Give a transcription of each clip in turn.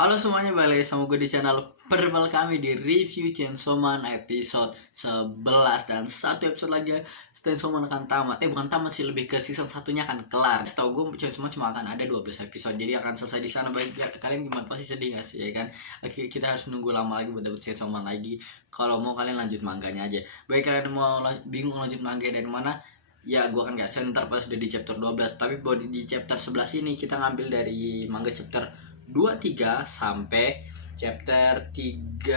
Halo semuanya, balik sama gue di channel Purple kami di review Chainsaw Man episode 11. Dan satu episode lagi Chainsaw Man akan tamat. Bukan tamat sih, lebih ke season satunya akan kelar. Setahu gue Chainsaw Man cuma akan ada 12 episode, jadi akan selesai di sana. Bagi kalian gimana, pasti sedih gak sih ya kan? Kita harus nunggu lama lagi buat dapet Chainsaw Man lagi. Kalau mau kalian lanjut manganya aja. Bagi kalian mau bingung lanjut manga dari mana, ya gue akan gak center pas udah di chapter 12. Tapi buat di chapter 11 ini kita ngambil dari manga chapter 23 sampai chapter 35.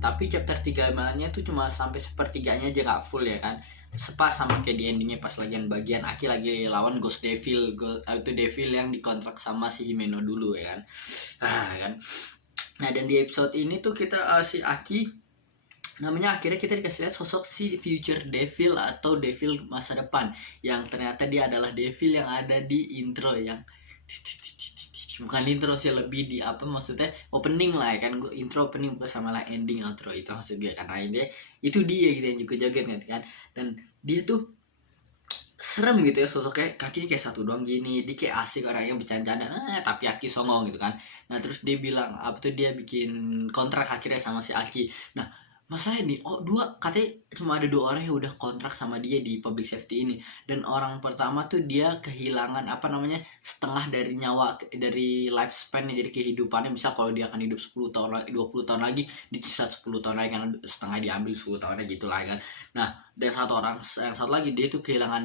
Tapi chapter 35 nya tuh cuma sampai sepertiganya aja, gak full ya kan. Sepas sama kayak di endingnya pas bagian Aki lagi lawan Ghost Devil. Itu Devil yang dikontrak sama si Himeno dulu ya kan. Kan. Nah, dan di episode ini tuh kita si Aki namanya, akhirnya kita dikasih lihat sosok si future devil atau devil masa depan, yang ternyata dia adalah devil yang ada di intro, yang bukan intro sih, lebih di apa maksudnya opening lah ya kan. Gue intro opening sama lah ending outro, itu maksud gue karena ini itu dia gitu yang juga joget kan. Dan dia tuh serem gitu ya sosoknya, kakinya kayak satu doang gini, dia kayak asik orangnya bercanda, tapi Aki songong gitu kan. Nah terus dia bilang apa tuh, dia bikin kontrak akhirnya sama si Aki. Nah masalah nih, katanya cuma ada 2 orang yang udah kontrak sama dia di public safety ini. Dan orang pertama tuh dia kehilangan setengah dari nyawa, dari lifespan-nya, jadi kehidupannya. Bisa kalau dia akan hidup 10 tahun lagi, 20 tahun lagi, disisa 10 tahun lagi kan, setengah diambil 10 tahunnya gitu lah kan. Nah dan yang satu lagi dia tuh kehilangan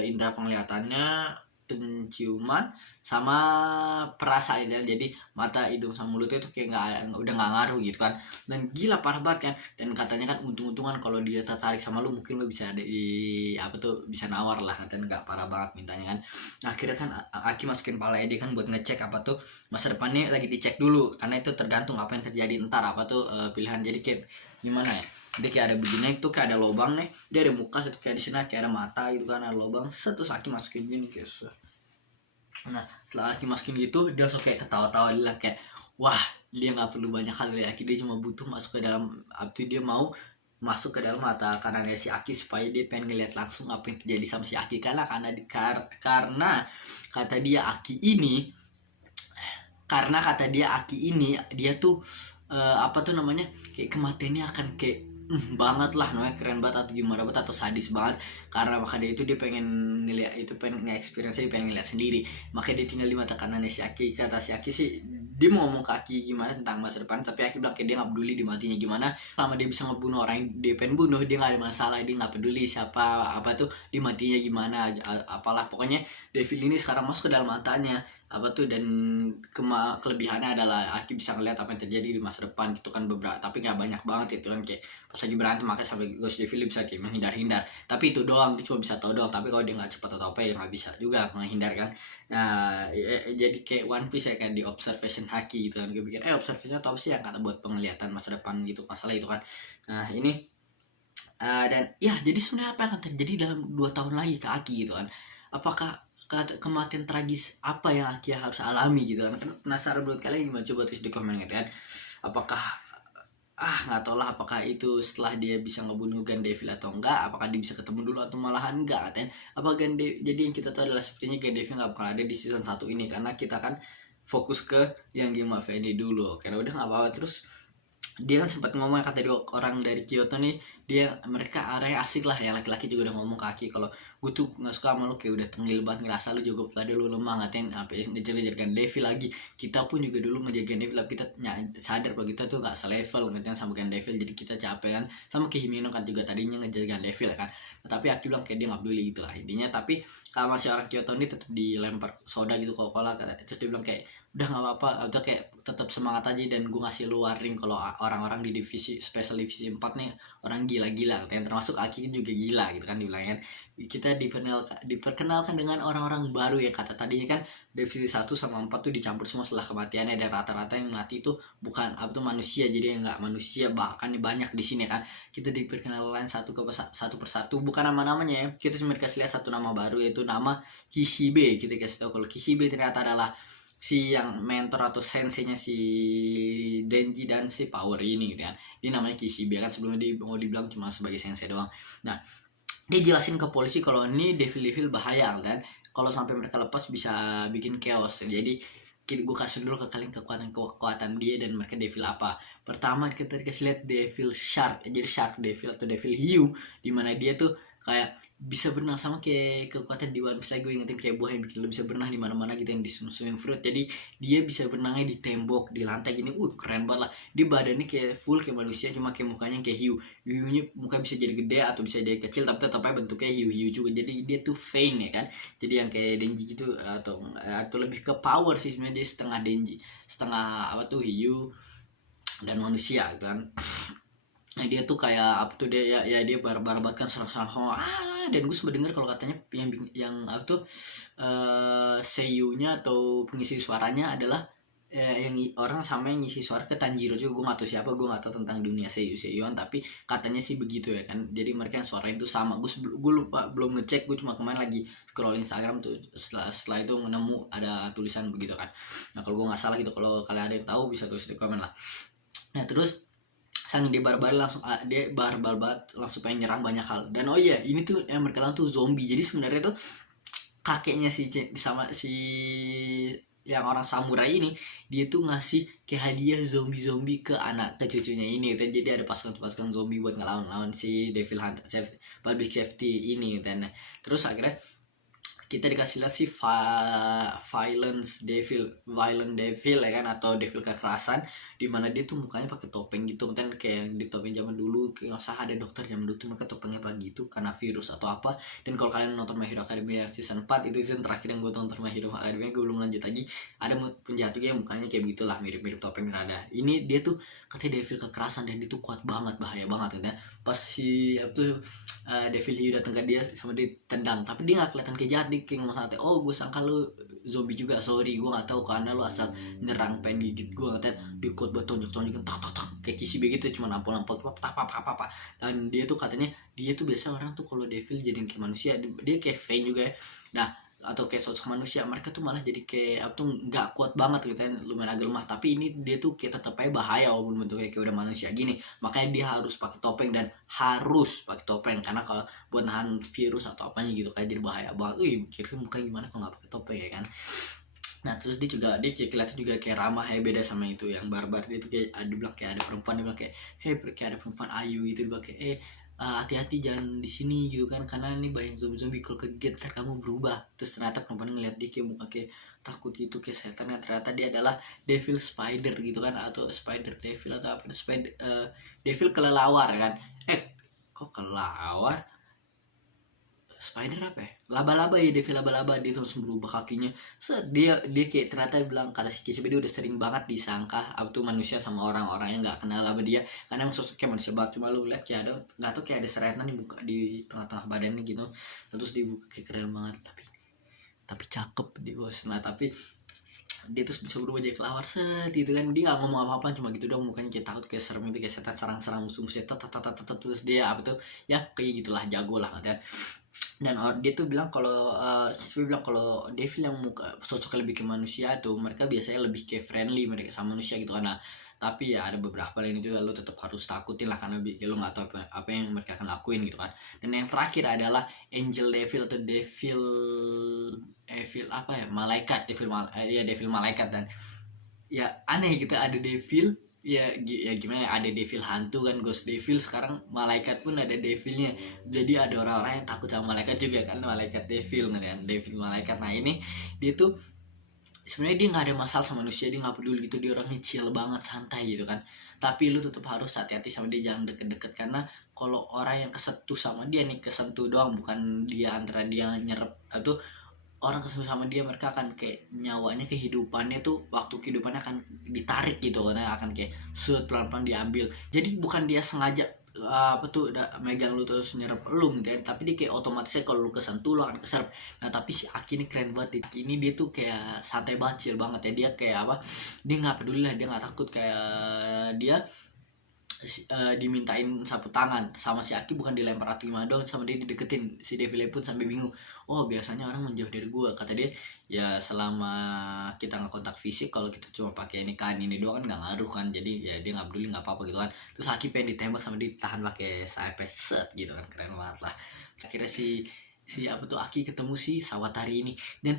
indera penglihatannya, penciuman sama perasaan, jadi mata, hidung sama mulutnya tuh kayak udah nggak ngaruh gitu kan. Dan gila parah banget kan. Dan katanya kan untung-untungan kalau dia tertarik sama lu, mungkin lu bisa bisa nawar lah, katanya nggak parah banget mintanya kan. Nah, akhirnya kan Aki masukin pala dia kan buat ngecek masa depannya, lagi dicek dulu karena itu tergantung apa yang terjadi ntar pilihan. Jadi kayak gimana ya, dia kayak ada begini tuh, kayak ada lubang nih, dia ada muka satu kayak di sini, kayak ada mata gitu kan, ada lubang. Terus Aki masukin gini guys. Nah setelah Aki masukin gitu, dia langsung kayak ketawa-tawa, dia kayak wah, dia nggak perlu banyak hal dari Aki, dia cuma butuh masuk ke dalam dia mau masuk ke dalam mata kanannya si Aki supaya dia pengen ngeliat langsung apa yang terjadi sama si Aki. Karena kata dia Aki ini dia tuh kayak kematiannya akan kayak banget lah, namanya keren banget atau gimana banget atau sadis banget. Karena makanya itu dia pengen ngeliat, itu pengen nge-experience, dia pengen ngeliat sendiri. Makanya dia tinggal di mata kanannya si Aki. Kata si Aki sih, dia mau ngomong ke Aki gimana tentang masa depan, tapi Aki bilang kayak dia gak peduli dimatinya gimana, selama dia bisa ngebunuh orang yang dia pengen bunuh, dia gak ada masalah. Dia gak peduli siapa dimatinya gimana, apalah pokoknya. Devil ini sekarang masuk ke dalam matanya dan kelebihannya adalah Aki bisa ngeliat apa yang terjadi di masa depan gitu kan, beberapa, tapi nggak banyak banget itu kan. Kayak pas lagi berantem makanya sampai Ghost Devil bisa kayak menghindar-hindar, tapi itu doang, dia cuma bisa tahu doang. Tapi kalau dia nggak cepat atau apa ya nggak bisa juga menghindar kan. Nah jadi kayak One Piece ya kan, di observation haki gitu kan. Gue pikir observation atau apa sih yang kata buat penglihatan masa depan gitu, masalah itu kan. Nah ini dan ya, jadi sebenarnya apa yang akan terjadi dalam 2 tahun lagi ke Aki gitu kan. Apakah kematian tragis apa yang Aki harus alami gitu kan. Penasaran buat kalian gimana, coba tulis di komen gitu kan. Apakah nggak tau lah, apakah itu setelah dia bisa ngebunuh Gandevil atau enggak, apakah dia bisa ketemu dulu atau malahan enggak katanya. Jadi yang kita tahu adalah sepertinya Gandevil nggak bakal ada di season 1 ini, karena kita kan fokus ke yang Game of Freddy dulu. Karena udah nggak apa-apa. Terus dia kan sempat ngomong, kata dia orang dari Kyoto nih, mereka area asik lah ya, laki-laki juga udah ngomong ke Aki kalau gue tuh nggak suka sama lu, kayak udah tengil banget, ngerasa lu juga pada lu lemah, ngatain apa ya, ngejar-ngejar Devil lagi. Kita pun juga dulu menjaga Devil, tapi kita sadar bahwa kita tuh nggak selevel ngatain sama Devil, jadi kita capek kan. Sama kayak Himeno kan juga tadinya ngejar Devil kan. Nah, tapi Aki bilang kayak dia nggak peduli gitu lah intinya. Tapi kalau masih orang Kyoto ini tetap dilempar soda gitu, Coca-Cola, terus dia bilang kayak udah nggak apa-apa, atau kayak tetap semangat aja, dan gue ngasih lu warning kalau orang-orang di special divisi 4 nih orang gila-gila, yang termasuk Aki juga gila gitu kan, dibilang kan. Kita diperkenalkan dengan orang-orang baru ya, kata tadinya kan divisi 1 sama 4 tuh dicampur semua setelah kematiannya, dan rata-rata yang mati itu bukan manusia, jadi nggak manusia, bahkan banyak di sini kan. Kita diperkenalkan satu persatu, bukan nama-namanya ya, kita cuma dikasih lihat satu nama baru, yaitu nama Kishibe. Kita kasih tahu kalau Kishibe ternyata adalah si yang mentor atau senseinya si Denji dan si Power ini gitu kan. Dia namanya Kishibe kan, sebelumnya dia mau dibilang cuma sebagai sensei doang. Nah dia jelasin ke polisi kalau ini devil bahaya kan, kalau sampai mereka lepas bisa bikin chaos. Jadi gue kasih dulu ke kalian kekuatan dia dan mereka devil apa. Pertama kita dikasih lihat devil shark, jadi shark devil atau devil hiu, dimana dia tuh kayak bisa berenang sama kayak kekuatan di One Piece lagi. Gue ingetin kayak buah yang bikin lo bisa berenang di mana-mana gitu, yang di swimming fruit. Jadi dia bisa berenangnya di tembok, di lantai gini. Keren banget lah. Dia badannya kayak full kayak manusia, cuma kayak mukanya kayak hiu. Hiunya muka bisa jadi gede atau bisa jadi kecil, tapi tetap aja bentuknya hiu-hiu juga. Jadi dia tuh vein ya kan. Jadi yang kayak Denji gitu, atau lebih ke power sih sebenarnya. Dia setengah Denji, setengah apa tuh hiu dan manusia gitu kan. Nah dia tuh kayak apa tuh, dia dia barbar banget kan, serang-serang dan gue sempat dengar kalau katanya yang apa tuh seiyunya atau pengisi suaranya adalah yang orang sama yang ngisi suara ke Tanjiro juga. Gue nggak tahu siapa, gue nggak tahu tentang dunia seiyuan, tapi katanya sih begitu ya kan. Jadi mereka yang suara itu sama. Gue lupa, belum ngecek. Gue cuma kemarin lagi scroll Instagram tuh, setelah itu nemu ada tulisan begitu kan. Nah kalau gue nggak salah gitu, kalau kalian ada yang tahu bisa tulis di komen lah. Nah terus sang dia barbar banget, langsung pengen nyerang banyak hal. Dan oh iya, ini tuh yang berkelan tuh zombie. Jadi sebenarnya tuh kakeknya sama si yang orang samurai ini, dia tuh ngasih kayak hadiah zombie ke cucunya ini. Dan jadi ada pasukan zombie buat ngelawan si Devil Hunter Public Safety ini. Dan terus akhirnya kita dikasih lihat si violent devil ya kan, atau devil kekerasan, dimana dia tuh mukanya pakai topeng gitu kan, kayak di topeng zaman dulu. Kayak nggak usah ada dokter zaman dulu tuh mereka topengnya pakai gitu karena virus atau apa. Dan kalau kalian nonton My Hero Academia season 4, itu season terakhir yang gue tonton My Hero Academia, gue belum lanjut lagi, ada penjahat juga yang mukanya kayak begitulah, mirip topeng ada. Ini dia tuh katanya devil kekerasan dan dia tuh kuat banget, bahaya banget gitu ya. Pas si apa tuh Devil Hiu datang ke dia sama dia tendang, tapi dia nggak kelihatan kayak jahat. Dia kayak ngomong santai, oh gue sangka lu zombie juga, sorry gue nggak tahu karena lu asal nyerang pengen gigit gue. Katanya dikut buat tonjok-tonjokin tak kayak kisi begitu, cuma nampol apa. Dan dia tuh katanya dia tuh biasa orang tuh kalau devil jadiin kayak manusia, dia kayak Vayne juga ya. Nah atau kayak sosok manusia, mereka tuh malah jadi kayak apa tuh nggak kuat banget gitu kan, lumayan agak lemah. Tapi ini dia tuh kayak tetap aja bahaya walaupun bentuknya kayak udah manusia gini. Makanya dia harus pakai topeng, dan harus pakai topeng karena kalau buat nahan virus atau apanya gitu kayak jadi bahaya banget. Kira-kira muka gimana kalau nggak pakai topeng ya kan. Nah terus dia kelihatan juga kayak ramah ya, beda sama itu yang barbar. Dia tuh kayak ada bilang kayak ada perempuan, dia bilang kayak kayak ada perempuan ayu gitu. Dia bilang kayak hati-hati jangan di sini gitu kan, karena ini banyak zombie kalau keget ntar kamu berubah. Terus ternyata perempuan ngeliat dia kayak muka kayak takut gitu, kayak setan kan. Ternyata dia adalah devil spider gitu kan, atau spider devil atau apa, devil kelelawar kan. Kok kelelawar, spider apa ya, laba-laba ya, devil laba-laba. Dia terus berubah kakinya. Dia kayak ternyata bilang, kata si Kisebe, dia udah sering banget disangka apa tuh manusia sama orang-orang yang nggak kenal sama dia, karena emang sosoknya manusia banget. Cuma lu lihat kayak ada, nggak tahu, kayak ada seretan di buka di tengah-tengah badannya gitu. Terus dibuka kayak keren banget, tapi cakep dia bos. Nah tapi dia terus bisa berubah jadi kelawar gitu kan. Dia nggak ngomong apa-apa, cuma gitu dong, mukanya kayak takut, kayak serem itu, kayak setan serang musuh-musuhnya. Terus dia apa tuh ya kayak gitulah, jago lah kan. Dan dia tuh bilang kalau devil yang muka sosoknya lebih ke manusia tuh, mereka biasanya lebih kayak friendly mereka sama manusia gitu kan. Nah tapi ya ada beberapa lain juga lu tetap harus takutin lah, karena lu nggak tahu apa yang mereka akan lakuin gitu kan. Dan yang terakhir adalah angel devil atau devil apa ya, malaikat, devil malaikat. Dan ya aneh gitu, ada devil ya gimana, ada devil hantu kan, ghost devil. Sekarang malaikat pun ada devilnya. Jadi ada orang-orang yang takut sama malaikat juga kan, malaikat devil kan, devil malaikat. Nah ini dia tuh sebenarnya dia nggak ada masalah sama manusia, dia nggak peduli gitu, dia orangnya chill banget, santai gitu kan. Tapi lu tetap harus hati-hati sama dia, jangan deket-deket, karena kalau orang yang kesentuh sama dia nih, kesentuh doang, bukan dia antara dia nyerep atau orang kesentuh sama dia, mereka akan kayak nyawanya, kehidupannya tuh, waktu kehidupannya akan ditarik gitu kan, akan kayak pelan-pelan diambil. Jadi bukan dia sengaja apa tuh megang lu terus nyerap lu gitu ya, tapi dia kayak otomatisnya kalau lu kesentuh lu akan keserap. Nah tapi si Aki ini keren banget. Ini dia tuh kayak santai banget, chill banget ya. Dia kayak apa, dia nggak peduli lah, dia nggak takut. Kayak dia dimintain sapu tangan sama si Aki, bukan dilempar atau gimana dong, sama dia dideketin. Si Devil pun sampai bingung, oh biasanya orang menjauh dari gua, kata dia. Ya selama kita nggak kontak fisik, kalau kita cuma pakai ini doang kan nggak ngaruh kan. Jadi ya dia nggak peduli, nggak apa-apa gitu kan. Terus Aki pengen ditembak sama dia, ditahan pakai sayap set gitu kan, keren banget lah. Akhirnya si apa tuh Aki ketemu si Sawatari ini. Dan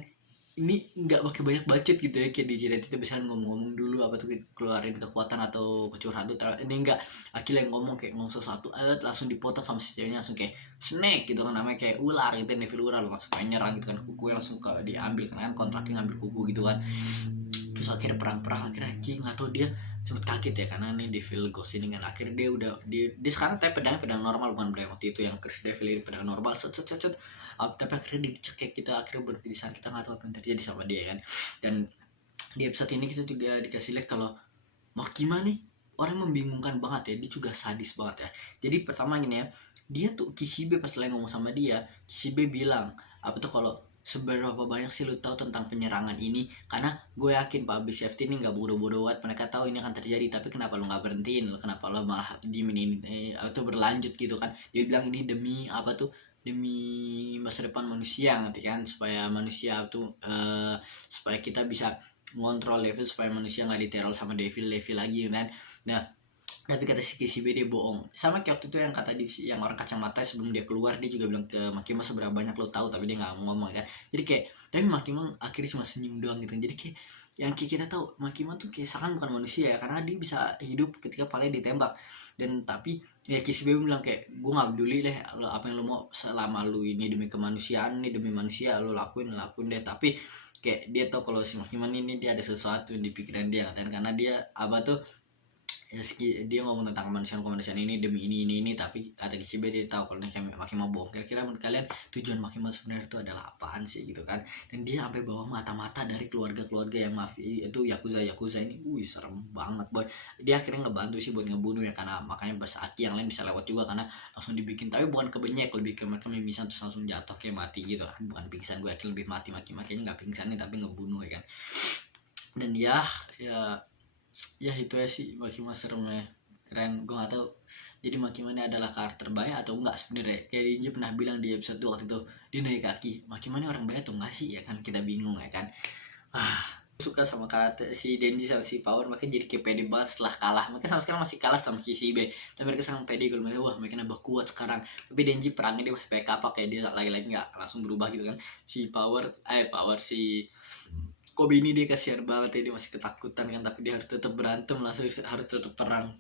ini nggak pakai banyak budget gitu ya, kayak di Jiret itu bisa ngomong-ngomong dulu apa tuh, keluarin kekuatan atau kecurhat tuh. Ini enggak, akhirnya yang ngomong kayak ngomong sesuatu langsung dipotong sama si ceweknya, langsung kayak snake gitu kan, namanya kayak ular gitu, devil ular, langsung kayak nyerang gitu kan, kuku langsung diambil kan kontraknya ngambil kuku gitu kan. Terus akhirnya perang akhirnya Ki nggak tahu dia sempet kaget ya, karena nih devil ghost ini kan, akhirnya dia sekarang tapi pedang normal, bukan pedang waktu itu yang Chris Devil ini pedang normal, set tapi akhirnya dicekik, kita akhirnya berhenti di sana, kita nggak tahu apa yang terjadi sama dia kan. Dan di episode ini kita juga dikasih lihat kalau Makima nih orang membingungkan banget ya, dia juga sadis banget ya. Jadi pertama gini ya, dia tuh Kishibe pas lagi ngomong sama dia, Kishibe bilang apa tuh, kalau seberapa banyak sih lu tahu tentang penyerangan ini, karena gue yakin public safety ini nggak bodoh-bodoh banget, mereka tahu ini akan terjadi, tapi kenapa lu nggak berhentiin, kenapa lu malah diemin atau berlanjut gitu kan. Dia bilang ini demi apa tuh, demi masa depan manusia nanti kan, supaya manusia tuh supaya kita bisa ngontrol level, supaya manusia nggak diteror sama devil lagi kan. Nah tapi kata si Kishibe dia bohong, sama kayak waktu itu yang kata yang orang kacamata sebelum dia keluar, dia juga bilang ke Makima seberapa banyak lo tahu, tapi dia nggak ngomong kan. Jadi kayak tapi Makima akhirnya cuma senyum doang gitu. Jadi kayak yang kita tahu Makima tuh kayak seakan bukan manusia ya, karena dia bisa hidup ketika palanya ditembak. Dan tapi ya Kishibe bilang kayak gue nggak peduli deh lo apa yang lo mau, selama lo ini demi kemanusiaan nih, demi manusia lo lakuin deh. Tapi kayak dia tahu kalau si Makima ini dia ada sesuatu di pikiran dia kan, karena dia apa tuh ya, dia ngomong tentang kemanusiaan ini demi ini, tapi kata Kishibe dia tahu kalau Makima bohong. Kira-kira menurut kalian tujuan Makima sebenarnya itu adalah apaan sih gitu kan. Dan dia sampai bawa mata-mata dari keluarga yang mafia itu, yakuza ini, serem banget boy. Dia akhirnya ngebantu sih buat ngebunuh ya, karena makanya pas Aki yang lain bisa lewat juga, karena langsung dibikin, tapi bukan kebenyek, lebih ke mereka mimisan terus langsung jatuh kayak mati gitu kan, bukan pingsan. Gue yakin lebih mati Makimanya nggak pingsan nih, tapi ngebunuh ya kan. Dan ya itu ya sih Makima seremnya, keren. Gue gak tahu jadi Makima ini adalah karakter baik atau enggak sebenarnya. Kayak Denji pernah bilang di episode 2 waktu itu dia naik kaki, Makima ini orang baik atau enggak sih ya kan, kita bingung ya kan. Suka sama karakter si Denji sama si Power, makanya jadi kayak pede banget setelah kalah. Mereka sama sekarang masih kalah sama Kishibe, tapi mereka sangat pede kalau mereka mereka nambah kuat sekarang. Tapi Denji perangnya dia masih pakai kapak, kayak dia lagi-lagi nggak langsung berubah gitu kan. Si Power si Kobe ini dia kasihan banget ya, dia masih ketakutan kan, tapi dia harus tetap berantem, langsung harus tetap perang.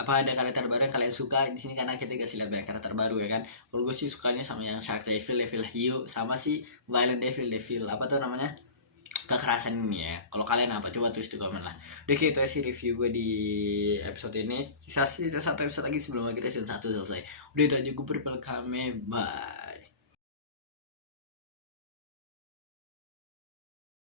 Apa ada karakter baru yang kalian suka di sini, karena kita kasih lihat banyak karakter baru ya kan. Kalau gue sih sukanya sama yang Shark Devil Hio, sama si Violent Devil apa tuh namanya, kekerasan ini ya. Kalau kalian apa, coba tulis di komen lah. Udah gitu ya sih review gue di episode ini. Sisa satu episode lagi sebelum akhirnya season 1 selesai. Udah itu aja, gue kami, bye.